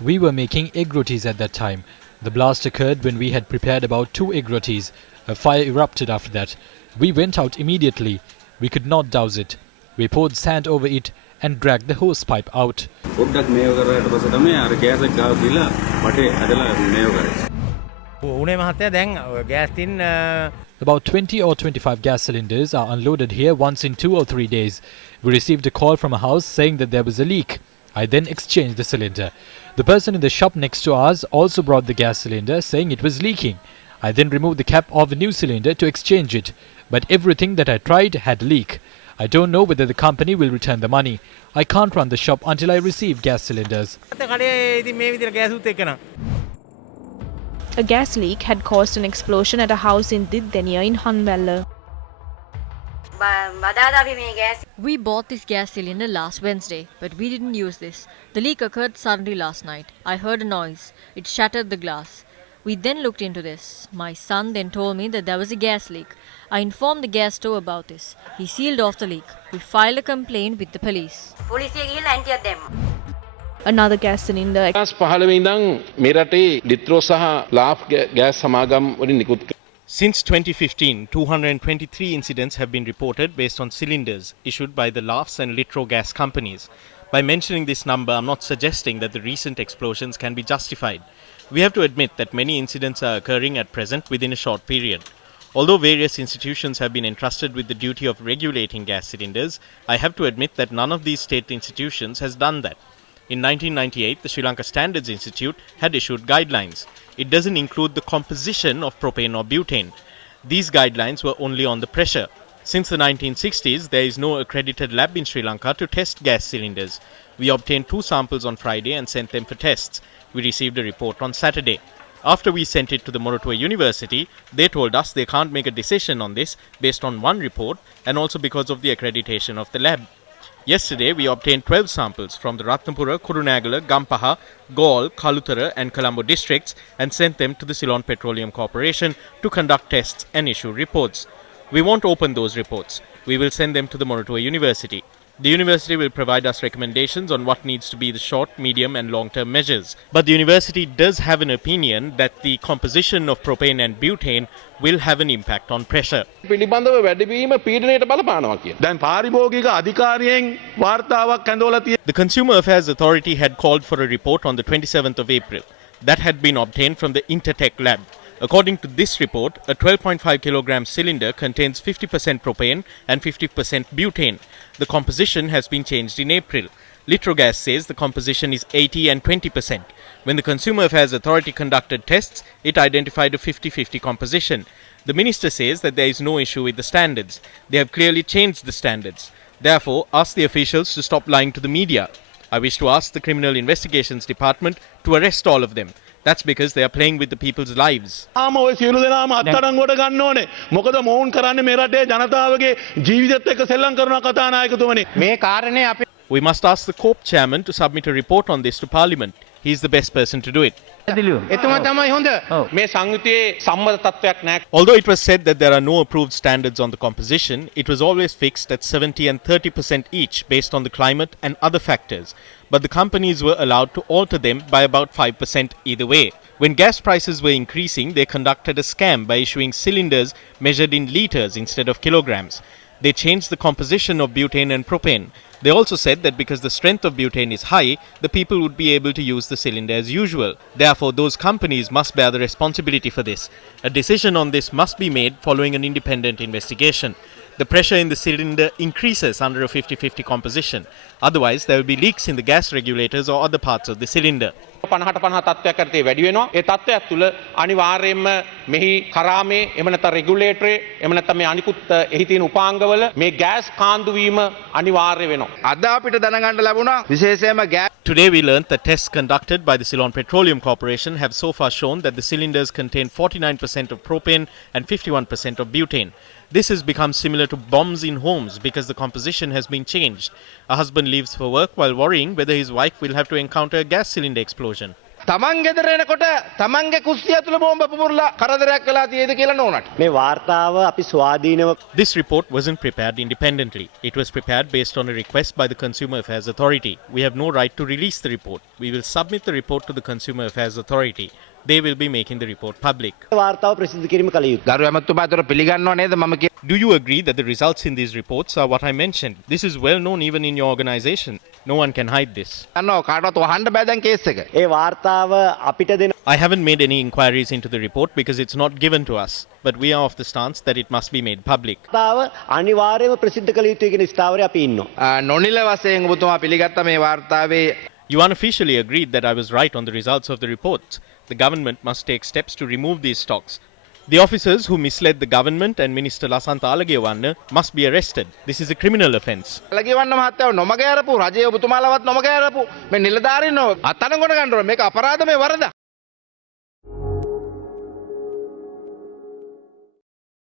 We were making egg rotis at that time. The blast occurred when we had prepared about 2 egg rotis. A fire erupted after that. We went out immediately. We could not douse it. We poured sand over it and dragged the hose pipe out. About 20 or 25 gas cylinders are unloaded here once in 2 or 3 days. We received a call from a house saying that there was a leak. I then exchanged the cylinder. The person in the shop next to ours also brought the gas cylinder saying it was leaking. I then removed the cap of the new cylinder to exchange it. But everything that I tried had leak. I don't know whether the company will return the money. I can't run the shop until I receive gas cylinders. A gas leak had caused an explosion at a house in Diddeniya in Hanwella. We bought this gas cylinder last Wednesday, but we didn't use this. The leak occurred suddenly last night. I heard a noise. It shattered the glass. We then looked into this. My son then told me that there was a gas leak. I informed the gas store about this. He sealed off the leak. We filed a complaint with the police. Another gas cylinder. Since 2015, 223 incidents have been reported based on cylinders issued by the LAFS and Litro gas companies. By mentioning this number, I'm not suggesting that the recent explosions can be justified. We have to admit that many incidents are occurring at present within a short period. Although various institutions have been entrusted with the duty of regulating gas cylinders, I have to admit that none of these state institutions has done that. In 1998, the Sri Lanka Standards Institute had issued guidelines. It doesn't include the composition of propane or butane. These guidelines were only on the pressure. Since the 1960s, there is no accredited lab in Sri Lanka to test gas cylinders. We obtained 2 samples on Friday and sent them for tests. We received a report on Saturday. After we sent it to the Moratuwa University, they told us they can't make a decision on this based on one report and also because of the accreditation of the lab. Yesterday, we obtained 12 samples from the Ratnapura, Kurunagala, Gampaha, Galle, Kalutara and Colombo districts and sent them to the Ceylon Petroleum Corporation to conduct tests and issue reports. We won't open those reports. We will send them to the Moratuwa University. The university will provide us recommendations on what needs to be the short, medium and long-term measures. But the university does have an opinion that the composition of propane and butane will have an impact on pressure. The Consumer Affairs Authority had called for a report on the 27th of April. That had been obtained from the Intertech lab. According to this report, a 12.5 kilogram cylinder contains 50% propane and 50% butane. The composition has been changed in April. Litrogas says the composition is 80 and 20%. When the Consumer Affairs Authority conducted tests, it identified a 50-50 composition. The minister says that there is no issue with the standards. They have clearly changed the standards. Therefore, ask the officials to stop lying to the media. I wish to ask the Criminal Investigations Department to arrest all of them. That's because they are playing with the people's lives. We must ask the CORP chairman to submit a report on this to Parliament. He is the best person to do it. Although it was said that there are no approved standards on the composition, it was always fixed at 70 and 30% each based on the climate and other factors. But the companies were allowed to alter them by about 5% either way. When gas prices were increasing, they conducted a scam by issuing cylinders measured in liters instead of kilograms. They changed the composition of butane and propane. They also said that because the strength of butane is high, the people would be able to use the cylinder as usual. Therefore, those companies must bear the responsibility for this. A decision on this must be made following an independent investigation. The pressure in the cylinder increases under a 50-50 composition. Otherwise, there will be leaks in the gas regulators or other parts of the cylinder. Today we learned that tests conducted by the Ceylon Petroleum Corporation have so far shown that the cylinders contain 49% of propane and 51% of butane. This has become similar to bombs in homes because the composition has been changed. A husband leaves for work while worrying whether his wife will have to encounter a gas cylinder explosion. තමන් ගෙදර එනකොට තමන්ගේ කුස්සිය ඇතුළ බෝම්බ පුපුරලා කරදරයක් වෙලා තියෙද කියලා නෝනට. මේ වාර්තාව අපි ස්වාධීනව This report wasn't prepared independently. It was prepared based on a request by the Consumer Affairs Authority. We have no right to release the report. We will submit the report to the Consumer Affairs Authority. They will be making the report public. වාර්තාව ප්‍රසිද්ධ කිරීම කළ යුතුයි. ගරු ඇමතුමා ඒතර පිළිගන්නව නේද මම කිය Do you agree that the results in these reports are what I mentioned? This is well known even in your organization. No one can hide this. දන්නව කාටවත් වහන්න බෑ දැන් කේස් එක. ඒ වාර්තාව අපිට දෙන I haven't made any inquiries into the report because it's not given to us. But we are of the stance that it must be made public. වාර්තාව අනිවාර්යයෙන්ම ප්‍රසිද්ධ කළ යුතුයි කියන ස්ථාවරේ අපි ඉන්නවා. නොනිල වශයෙන් ඔබතුමා පිළිගත්ත මේ වාර්තාවේ You unofficially agreed that I was right on the results of the report. The government must take steps to remove these stocks. The officers who misled the government and Minister Lasantha Alagiyawanna must be arrested. This is a criminal offence. අලගිවන්න මහත්තයව නොමග ඇරපු රජයේ ඔබතුමාලවත් නොමග ඇරපු මේ නිලධාරීන්ව අත්අඩංගුවට ගන්න ඕනේ මේක අපරාධ මේ වරද.